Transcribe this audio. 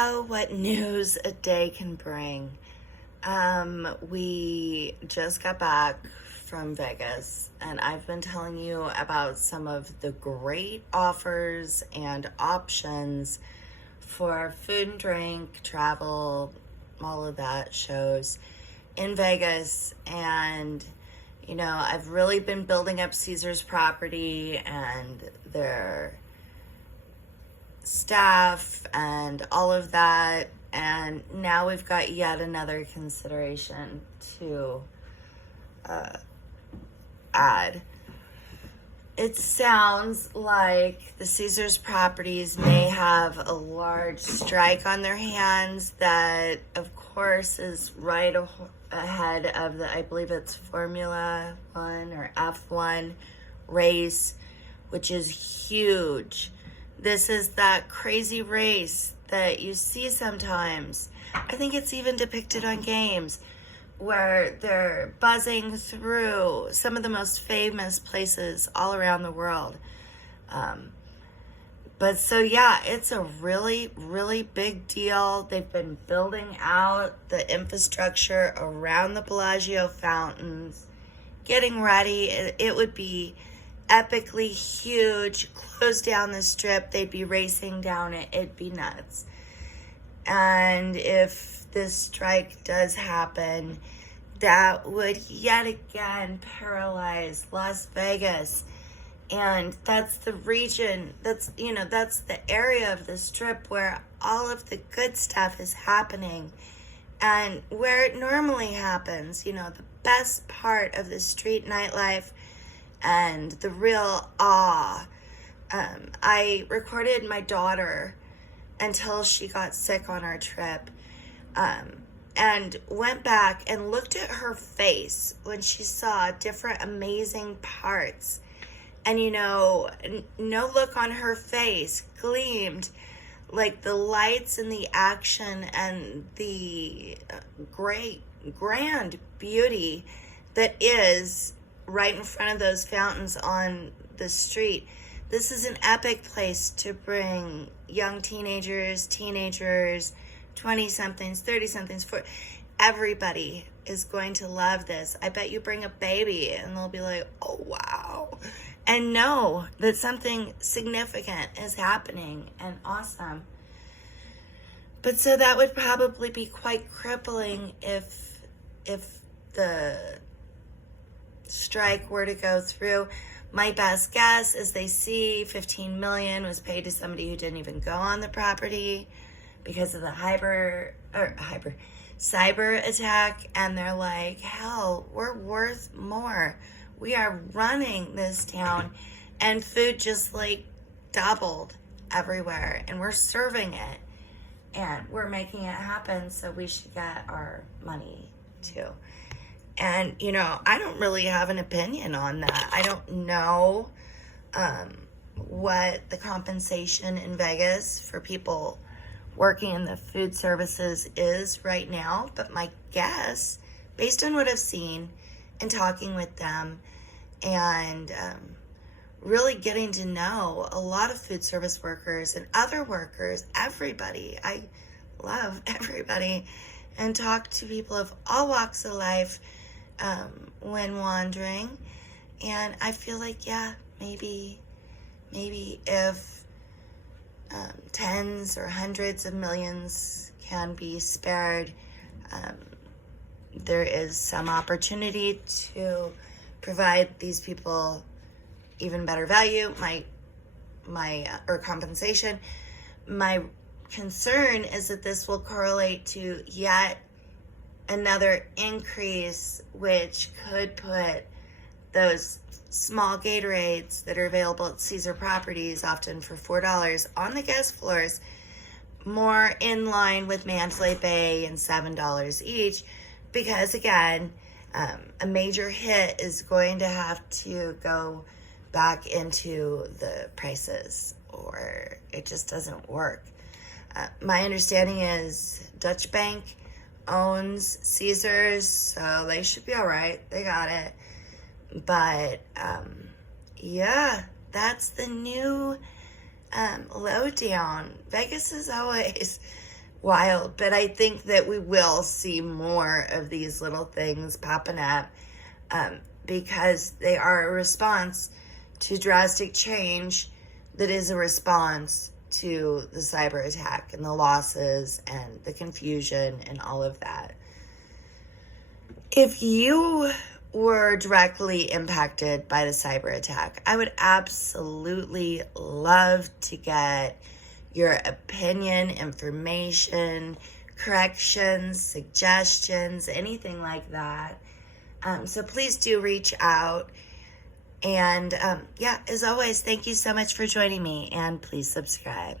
Oh, what news a day can bring. We just got back from Vegas, and I've been telling you about some of the great offers and options for food and drink, travel, all of that shows in Vegas. And, I've really been building up Caesar's property and their staff and all of that, and now we've got yet another consideration to add. It sounds like the Caesars properties may have a large strike on their hands that, of course, is right ahead of I believe it's Formula One or F1 race, which is huge. This is that crazy race that you see sometimes. I think it's even depicted on games where they're buzzing through some of the most famous places all around the world. It's a really, really big deal. They've been building out the infrastructure around the Bellagio fountains, getting ready. It would be epically huge, close down the strip, they'd be racing down it, it'd be nuts. And if this strike does happen, that would yet again paralyze Las Vegas. And that's the region, that's the area of the strip where all of the good stuff is happening and where it normally happens, the best part of the street nightlife and the real awe. I recorded my daughter until she got sick on our trip, and went back and looked at her face when she saw different amazing parts. And, no look on her face gleamed like the lights and the action and the grand beauty that is right in front of those fountains on the street. This is an epic place to bring young teenagers, 20-somethings, 30-somethings. For everybody is going to love this. I bet you bring a baby and they'll be like, oh, wow. And know that something significant is happening and awesome. But so that would probably be quite crippling if the strike were to go through. My best guess is they see $15 million was paid to somebody who didn't even go on the property because of the cyber attack, and they're like, hell, we're worth more. We are running this town, and food just like doubled everywhere, and we're serving it, and we're making it happen, so we should get our money too. And, I don't really have an opinion on that. I don't know what the compensation in Vegas for people working in the food services is right now. But my guess, based on what I've seen and talking with them and really getting to know a lot of food service workers and other workers, everybody, I love everybody, and talk to people of all walks of life when wandering. And I feel like, maybe if tens or hundreds of millions can be spared, there is some opportunity to provide these people even better value, or compensation. My concern is that this will correlate to yet another increase, which could put those small Gatorades that are available at Caesar properties, often for $4 on the guest floors, more in line with Mandalay Bay and $7 each, because again, a major hit is going to have to go back into the prices, or it just doesn't work. My understanding is Dutch Bank owns Caesars, so they should be all right. They got it. But that's the new lowdown. Vegas is always wild. But I think that we will see more of these little things popping up because they are a response to drastic change that is a response to the cyber attack and the losses and the confusion and all of that. If you were directly impacted by the cyber attack, I would absolutely love to get your opinion, information, corrections, suggestions, anything like that. So please do reach out. And yeah, as always, thank you so much for joining me, and please subscribe.